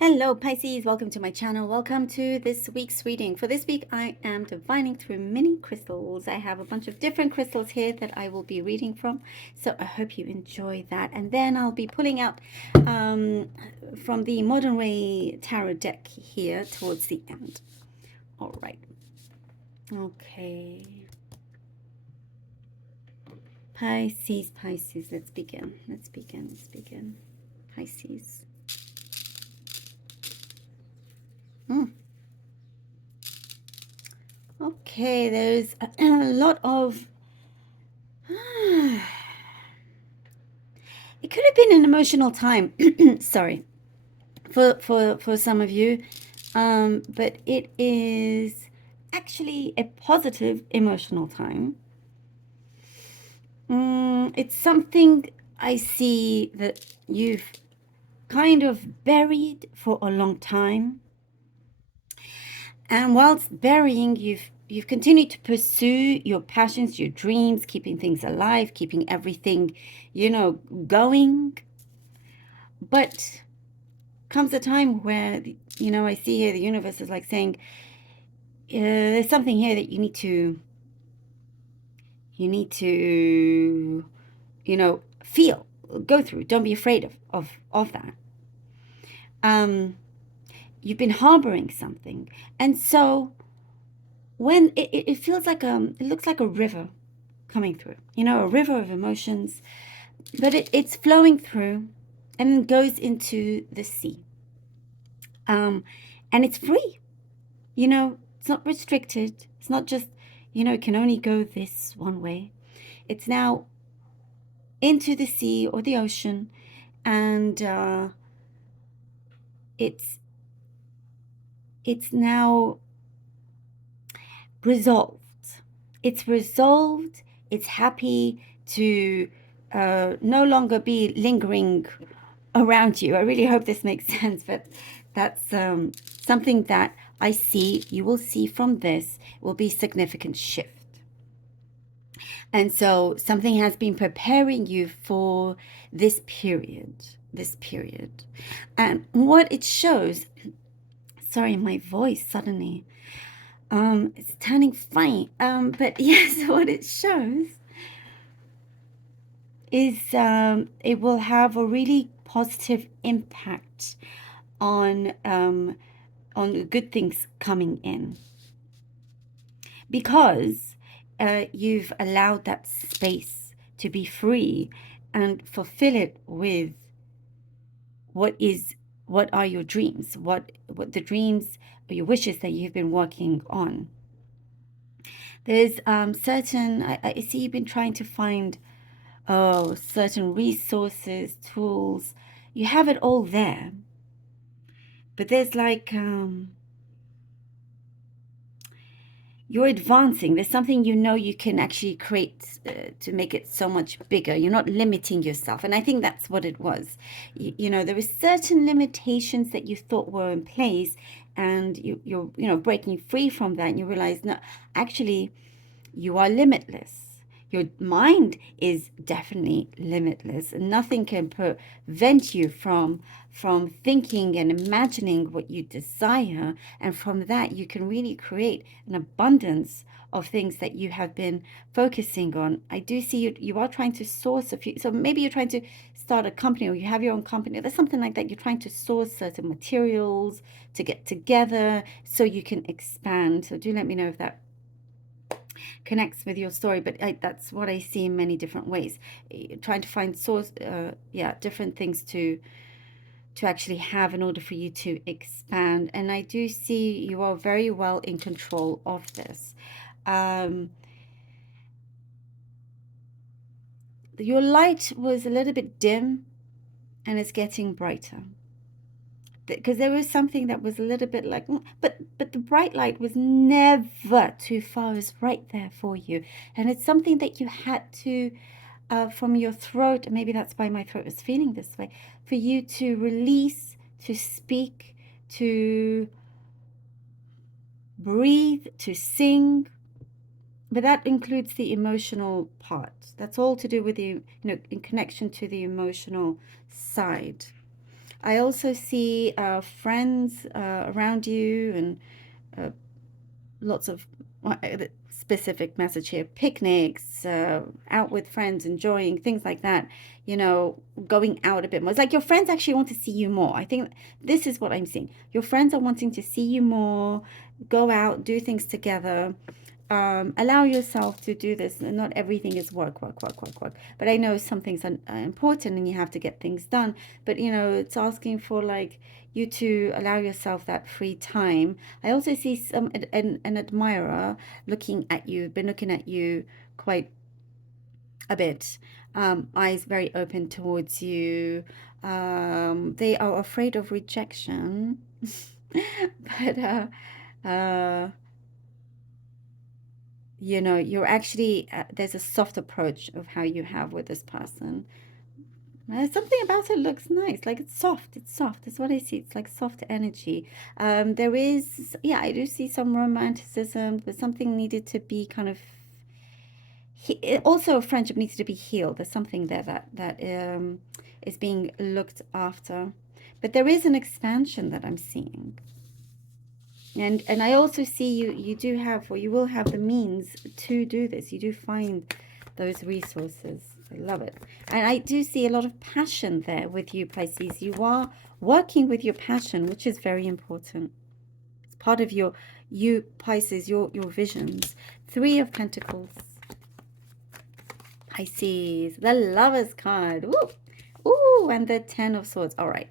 Hello Pisces, welcome to my channel. Welcome to this week's reading. For this week I am divining through mini crystals. I have a bunch of different crystals here that I will be reading from, so I hope you enjoy that. And then I'll be pulling out from the Modern Way Tarot deck here towards the end. All right. Okay. Pisces, let's begin. Let's begin. Pisces. Okay, there's a lot of... It could have been an emotional time, sorry, for some of you, but it is actually a positive emotional time. It's something I see that you've kind of buried for a long time. And whilst burying, you've continued to pursue your passions, your dreams, keeping things alive, keeping everything, going. But comes a time where, I see here the universe is like saying, there's something here that you need to, feel, go through. Don't be afraid of that. You've been harboring something. And so when it feels like, it looks like a river coming through, a river of emotions, but it's flowing through and goes into the sea. And it's free, it's not restricted. It's not just, it can only go this one way. It's now into the sea or the ocean, and it's now resolved. It's resolved. It's happy to no longer be lingering around you. I really hope this makes sense, but that's something that I see, you will see from this, will be significant shift. And so something has been preparing you for this period. And what it shows, sorry, my voice suddenly, it's turning funny. But yes, what it shows is it will have a really positive impact on good things coming in, because you've allowed that space to be free and fulfill it with what are your dreams, what the dreams or your wishes that you've been working on. There's certain, I see you've been trying to find certain resources, tools. You have it all there, but there's like you're advancing. There's something you can actually create to make it so much bigger. You're not limiting yourself. And I think that's what it was. There were certain limitations that you thought were in place, and you're breaking free from that, and you realize, no, actually, you are limitless. Your mind is definitely limitless, and nothing can prevent you from thinking and imagining what you desire. And from that, you can really create an abundance of things that you have been focusing on. I do see you are trying to source a few. So maybe you're trying to start a company, or you have your own company. There's something like that. You're trying to source certain materials to get together so you can expand. So do let me know if that connects with your story, but that's what I see in many different ways. Trying to find source, different things to actually have in order for you to expand. And I do see you are very well in control of this. Your light was a little bit dim, and it's getting brighter, because there was something that was a little bit like, but the bright light was never too far. It was right there for you. And it's something that you had to, from your throat, and maybe that's why my throat was feeling this way, for you to release, to speak, to breathe, to sing. But that includes the emotional part. That's all to do with the, in connection to the emotional side. I also see friends around you, and uh, lots of specific message here, picnics, out with friends, enjoying things like that, going out a bit more. It's like your friends actually want to see you more. I think this is what I'm seeing. Your friends are wanting to see you more, go out, do things together. Allow yourself to do this. Not everything is work, work, work, work, work. But I know some things are important and you have to get things done. But it's asking for like you to allow yourself that free time. I also see an admirer looking at you, been looking at you quite a bit. Eyes very open towards you. They are afraid of rejection, but uh, you're actually there's a soft approach of how you have with this person. Something about it looks nice, like it's soft, that's what I see. It's like soft energy. There is, yeah, I do see some romanticism, but something needed to be kind of also a friendship needs to be healed. There's something there that is being looked after, but there is an expansion that I'm seeing. And I also see you do have, or you will have the means to do this. You do find those resources. I love it. And I do see a lot of passion there with you, Pisces. You are working with your passion, which is very important. It's part of you, Pisces, your visions. Three of Pentacles. Pisces, the Lovers card. Ooh, ooh, and the Ten of Swords. All right.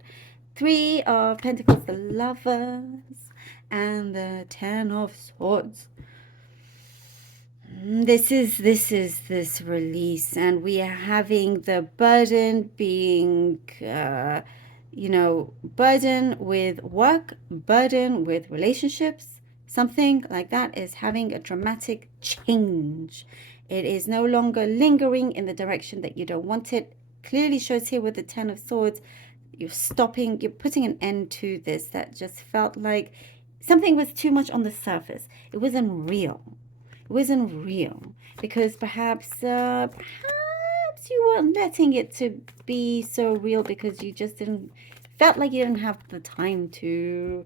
Three of Pentacles, the Lovers, and the Ten of Swords. This release, and we are having the burden being, burden with work, burden with relationships. Something like that is having a dramatic change. It is no longer lingering in the direction that you don't want it. Clearly shows here with the Ten of Swords, you're stopping, you're putting an end to this that just felt like something was too much on the surface. It wasn't real. It wasn't real because perhaps you weren't letting it to be so real because you just felt like you didn't have the time to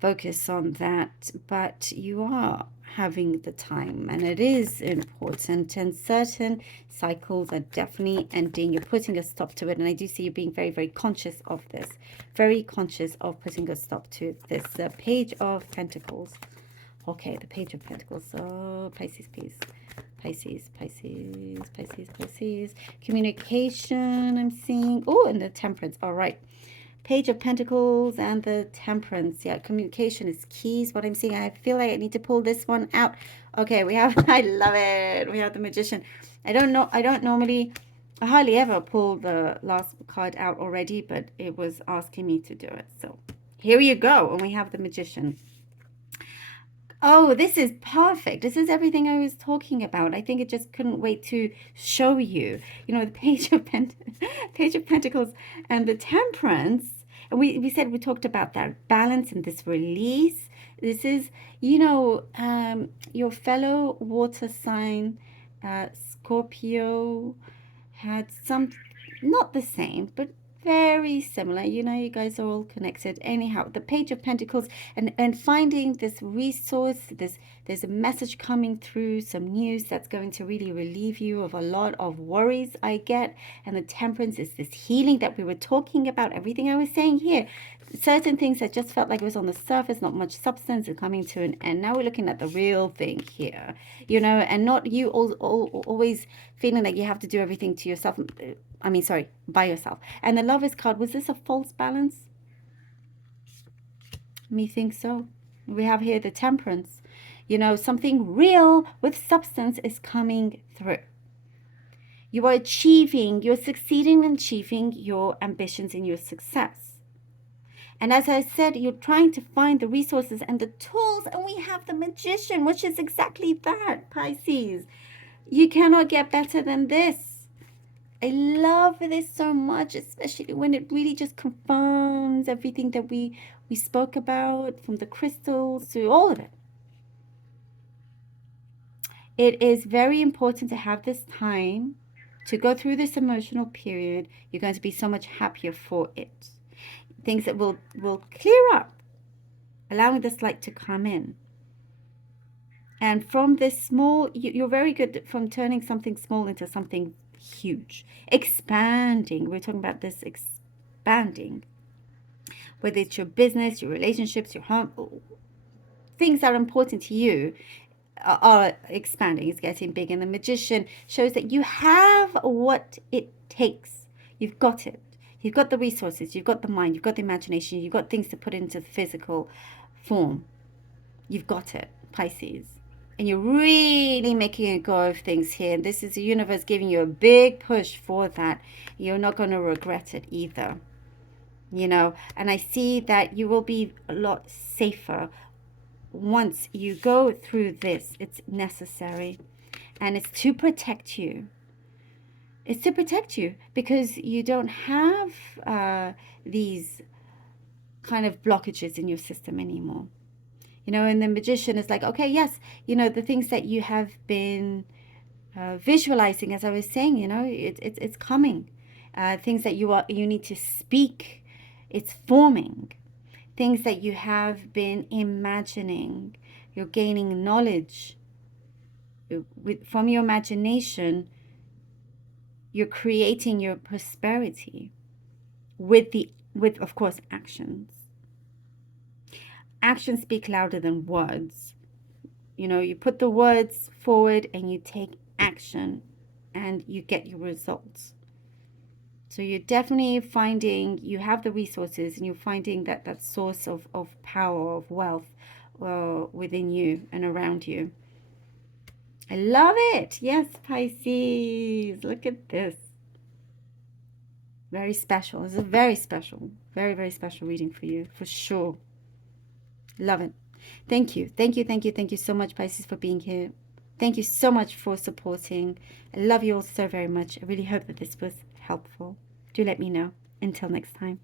focus on that, but you are having the time and it is important, and certain cycles are definitely ending. You're putting a stop to it, and I do see you being very, very conscious of this, very conscious of putting a stop to this. Page of Pentacles. Okay, the Page of Pentacles. So Pisces, please. Pisces, Pisces, Pisces, Pisces. Communication, I'm seeing. Oh, and the Temperance. All right. Page of Pentacles and the Temperance. Yeah, communication is keys. What I'm seeing, I feel like I need to pull this one out. Okay, we have, I love it. We have the Magician. I hardly ever pull the last card out already, but it was asking me to do it. So here you go. And we have the Magician. Oh, this is perfect. This is everything I was talking about. I think it just couldn't wait to show you. The Page of Page of Pentacles and the Temperance. And we said we talked about that balance and this release. This is, your fellow water sign, Scorpio, had some, not the same, but very similar. You guys are all connected. Anyhow, the Page of Pentacles and finding this resource, there's a message coming through, some news that's going to really relieve you of a lot of worries, I get. And the Temperance is this healing that we were talking about, everything I was saying here. Certain things that just felt like it was on the surface, not much substance, are coming to an end. Now we're looking at the real thing here, and not you always feeling like you have to do everything to yourself. By yourself. And the Lovers card, was this a false balance? Me think so. We have here the Temperance. Something real with substance is coming through. You're succeeding in achieving your ambitions and your success. And as I said, you're trying to find the resources and the tools, and we have the Magician, which is exactly that, Pisces. You cannot get better than this. I love this so much, especially when it really just confirms everything that we spoke about, from the crystals to all of it. It is very important to have this time to go through this emotional period. You're going to be so much happier for it. things that will clear up, allowing this light to come in. And from this small, you're very good from turning something small into something huge, expanding. We're talking about this expanding, whether it's your business, your relationships, your home, things that are important to you are expanding. It's getting big. And the magician shows that you have what it takes. You've got it. You've got the resources. You've got the mind. You've got the imagination. You've got things to put into physical form. You've got it, Pisces. And you're really making a go of things here. And this is the universe giving you a big push for that. You're not going to regret it either. You know, and I see that you will be a lot safer once you go through this. It's necessary. And it's to protect you. It's to protect you because you don't have these kind of blockages in your system anymore. You know, and the magician is like, okay, yes, you know, the things that you have been visualizing, as I was saying, you know, it's coming. Things that you need to speak, it's forming. Things that you have been imagining, you're gaining knowledge. From your imagination, you're creating your prosperity with of course actions. Actions speak louder than words. You know, you put the words forward and you take action and you get your results. So you're definitely finding you have the resources and you're finding that source of power, of wealth within you and around you. I love it. Yes, Pisces. Look at this. Very special. It's a very special, very, very special reading for you, for sure. Love it. Thank you. Thank you. Thank you. Thank you so much, Pisces, for being here. Thank you so much for supporting. I love you all so very much. I really hope that this was helpful. Do let me know. Until next time.